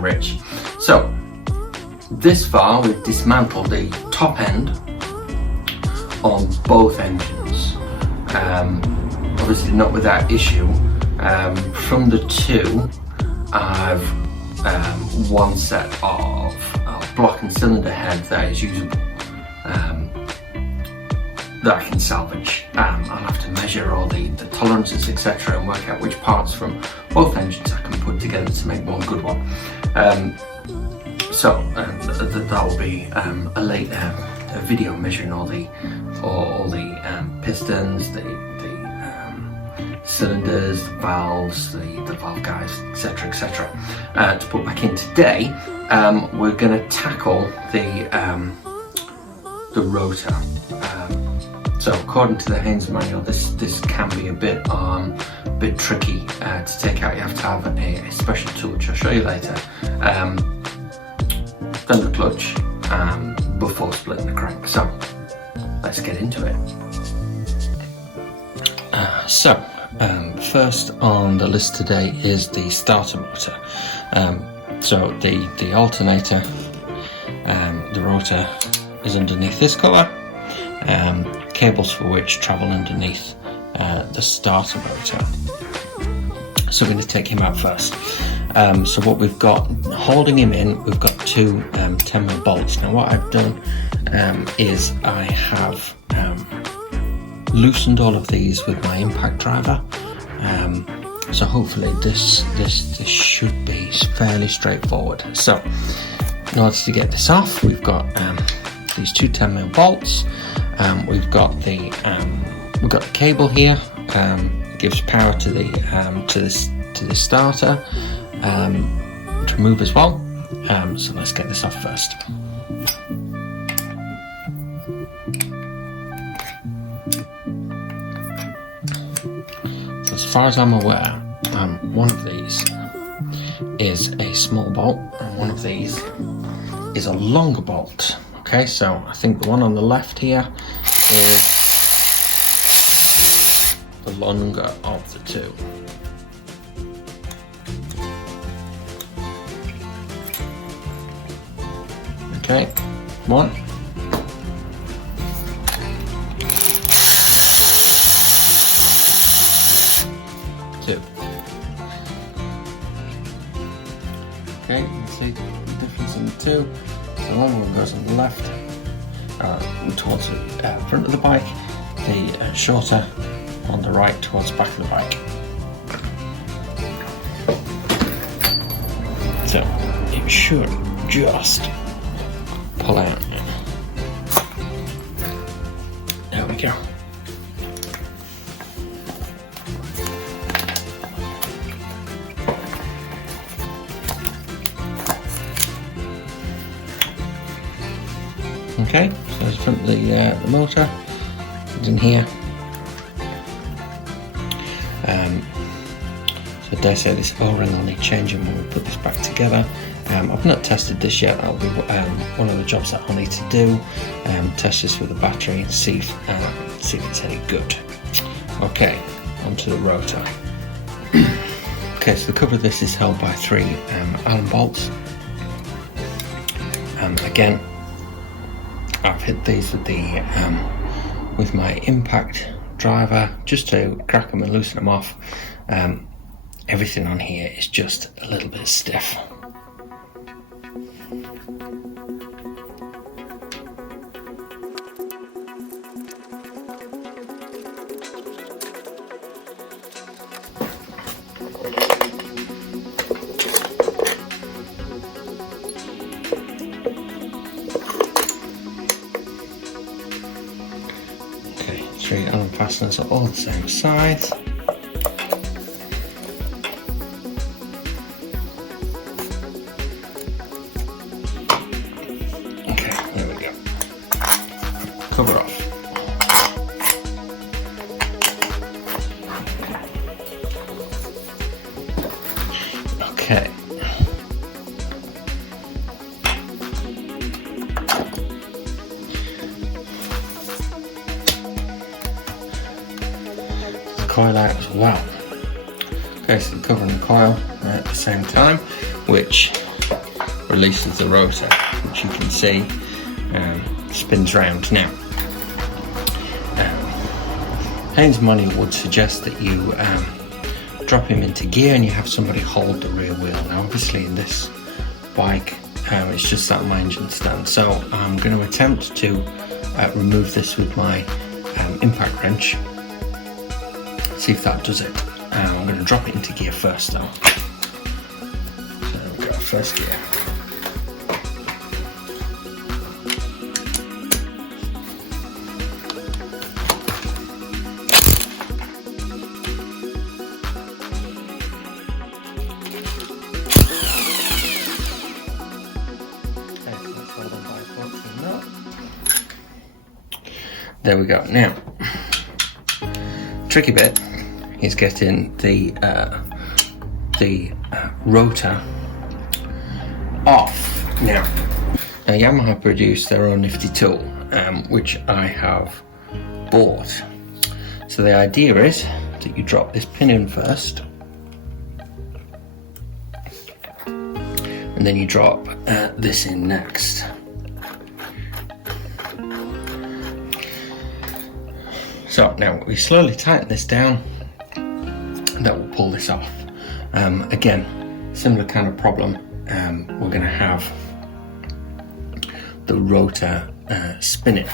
rich. So this far we've dismantled the top end on both engines. Obviously not without issue. From the two, I've one set of block and cylinder head that is usable, that I can salvage. I'll have to measure all the tolerances, etc., and work out which parts from both engines I can put together to make one good one. So that will be a later video measuring all the pistons, the cylinders, the valves, the valve guides, etc., to put back in. Today we're going to tackle the rotor. So according to the Haynes manual, this can be a bit tricky to take out. You have to have a special tool, which I'll show you later. Then the clutch before splitting the crank. So let's get into it. First on the list today is the starter motor. So the alternator, the rotor is underneath this cover, cables for which travel underneath the starter motor. So we're going to take him out first. So what we've got holding him in, we've got two 10mm bolts. Now what I've done is I have loosened all of these with my impact driver. So hopefully this should be fairly straightforward. So in order to get this off, we've got these two 10mm bolts. We've got the cable here. It gives power to the starter to remove as well. So let's get this off first. So as far as I'm aware, one of these is a small bolt and one of these is a longer bolt. Okay, so I think the one on the left here is the longer of the two. Okay, one. Two. Okay, you can see the difference in the two. So one goes on the left, towards the front of the bike, the shorter on the right towards the back of the bike. So it should just pull out. There we go. Okay, so there's front of the motor, it's in here. So dare say this O-ring will need changing when we put this back together. I've not tested this yet. That'll be one of the jobs that I'll need to do. Test this with a battery and see if it's any good. Okay, onto the rotor. Okay, so the cover of this is held by three Allen bolts. Again, I've hit these with my impact driver just to crack them and loosen them off. Everything on here is just a little bit stiff. Okay, three Allen fasteners are all the same size. Cover off. Okay. The coil out as well. Okay, so the cover and the coil are at the same time, which releases the rotor, which you can see spins round. Now, Haynes manual would suggest that you drop him into gear and you have somebody hold the rear wheel. Now obviously in this bike it's just sat on my engine stand, so I'm going to attempt to remove this with my impact wrench, see if that does it. I'm going to drop it into gear first though. So we've got first gear. There we go. Now, tricky bit is getting the rotor off. Now, Yamaha produced their own nifty tool, which I have bought. So the idea is that you drop this pin in first, and then you drop this in next. So now we slowly tighten this down, and that will pull this off. Again, similar kind of problem. We're going to have the rotor spinning.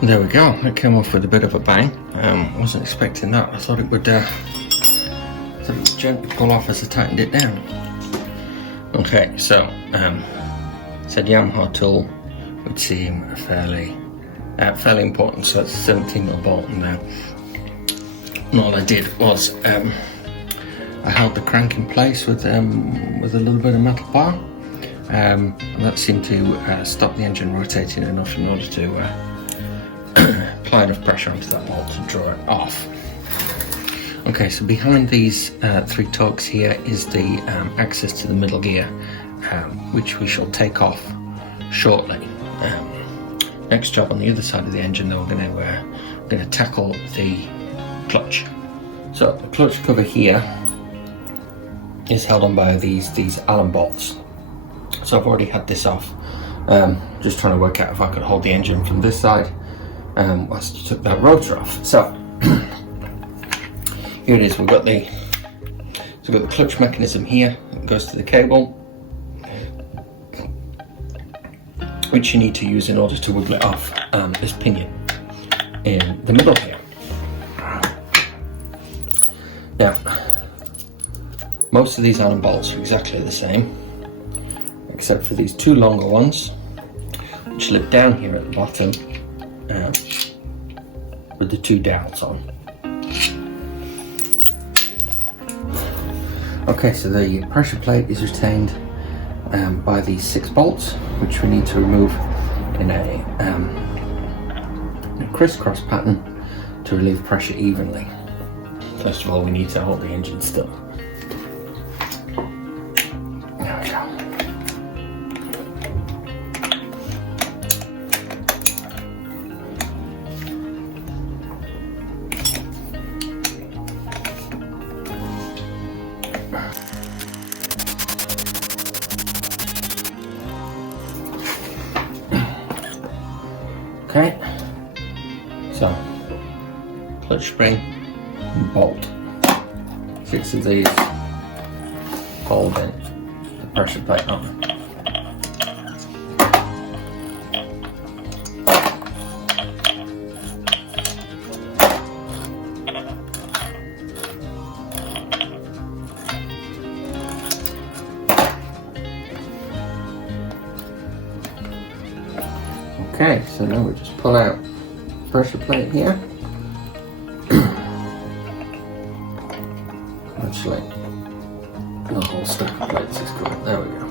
There we go, it came off with a bit of a bang. Wasn't expecting that. I thought it would gently pull off as I tightened it down. Okay, so said Yamaha tool would seem fairly important. So it's a 17mm bolt in there. And all I did was I held the crank in place with a little bit of metal bar, and that seemed to stop the engine rotating enough in order to apply enough pressure onto that bolt to draw it off. Okay, so behind these three torques here is the access to the middle gear, which we shall take off shortly. Next job on the other side of the engine, though, we're going to tackle the clutch. So the clutch cover here is held on by these Allen bolts. So I've already had this off. Just trying to work out if I could hold the engine from this side whilst I took that rotor off. So here it is. We've got the clutch mechanism here. It goes to the cable, which you need to use in order to wiggle it off this pinion in the middle here. Now, most of these Allen bolts are exactly the same, except for these two longer ones, which live down here at the bottom with the two dowels on. Okay, so the pressure plate is retained by these 6 bolts, which we need to remove in a crisscross pattern to relieve pressure evenly. First of all, we need to hold the engine still. There we go. Okay, so clutch spring and bolt. 6 of these holding the pressure plate on. Okay, so now we just pull out the pressure plate here. Actually, the whole stack of plates is gone. There we go.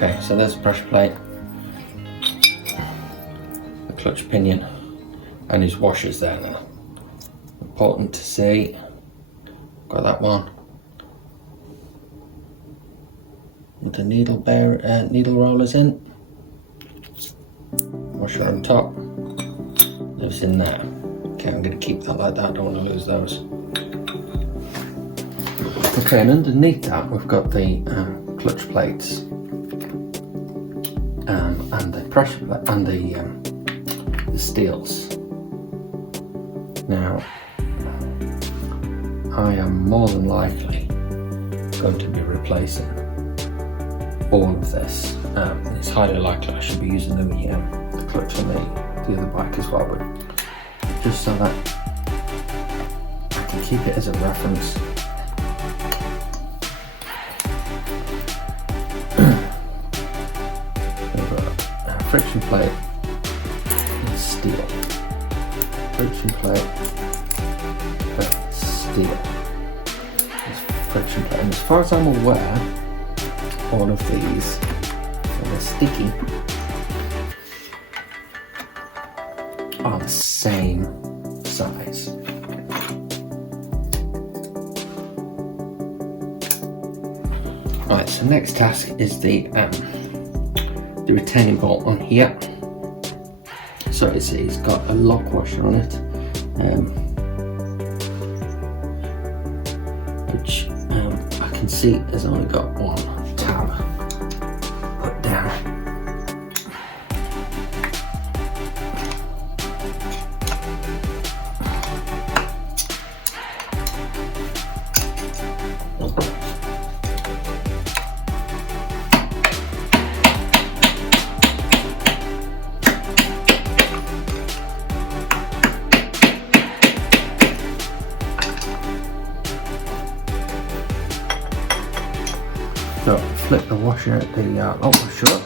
Okay, so there's the pressure plate, the clutch pinion, and his washers there now. Important to see. Got that one with the needle rollers in. Washer on top, lives in there. Okay, I'm going to keep that like that, don't want to lose those. Okay, and underneath that we've got the clutch plates and the pressure plate and the steels. Now, I am more than likely going to be replacing all of this. It's highly likely I should be using the clutch on the other bike as well, but just so that I can keep it as a reference. We've got a friction plate and steel. Friction plate, steel. This friction plate, and as far as I'm aware, all of these, and they're sticky, are the same size. Right, so next task is the retaining bolt on here. So it's got a lock washer on it, which I can see has only got one tab put down. So flip the washer, the lock washer up.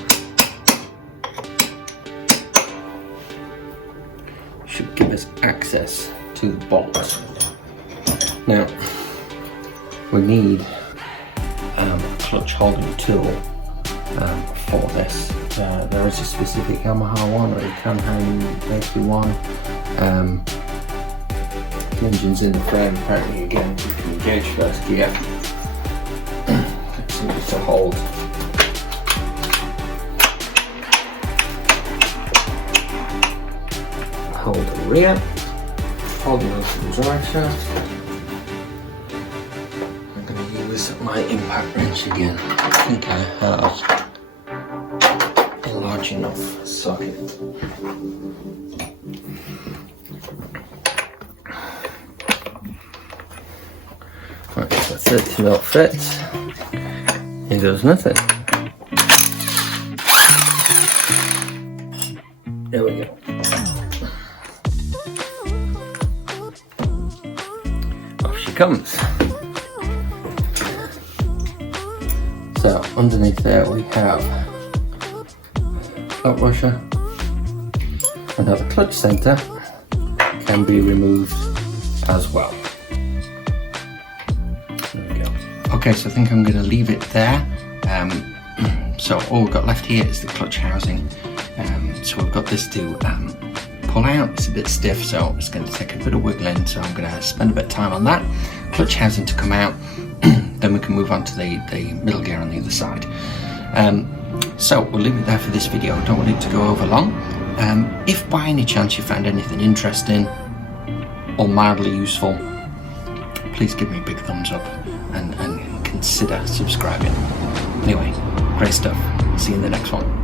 Should give us access to the bolts. Now we need a clutch holding tool for this. There is a specific Yamaha one, or you can hang basically one. The engine's in the frame apparently. Again, you can engage first gear. To hold the rear, holding onto the drive shaft. I'm going to use my impact wrench again. I think I have a large enough socket. Right, so 30mm fits. He does nothing. There we go. Off she comes. So underneath there we have clutch washer, and now the clutch center can be removed as well. Okay, so I think I'm going to leave it there. So all we've got left here is the clutch housing. So we've got this to pull out. It's a bit stiff, so it's going to take a bit of wiggling, so I'm going to spend a bit of time on that. Clutch housing to come out, then we can move on to the middle gear on the other side. So we'll leave it there for this video. I don't want it to go over long. If by any chance you found anything interesting or mildly useful, please give me a big thumbs up and consider subscribing. Anyway, great stuff. See you in the next one.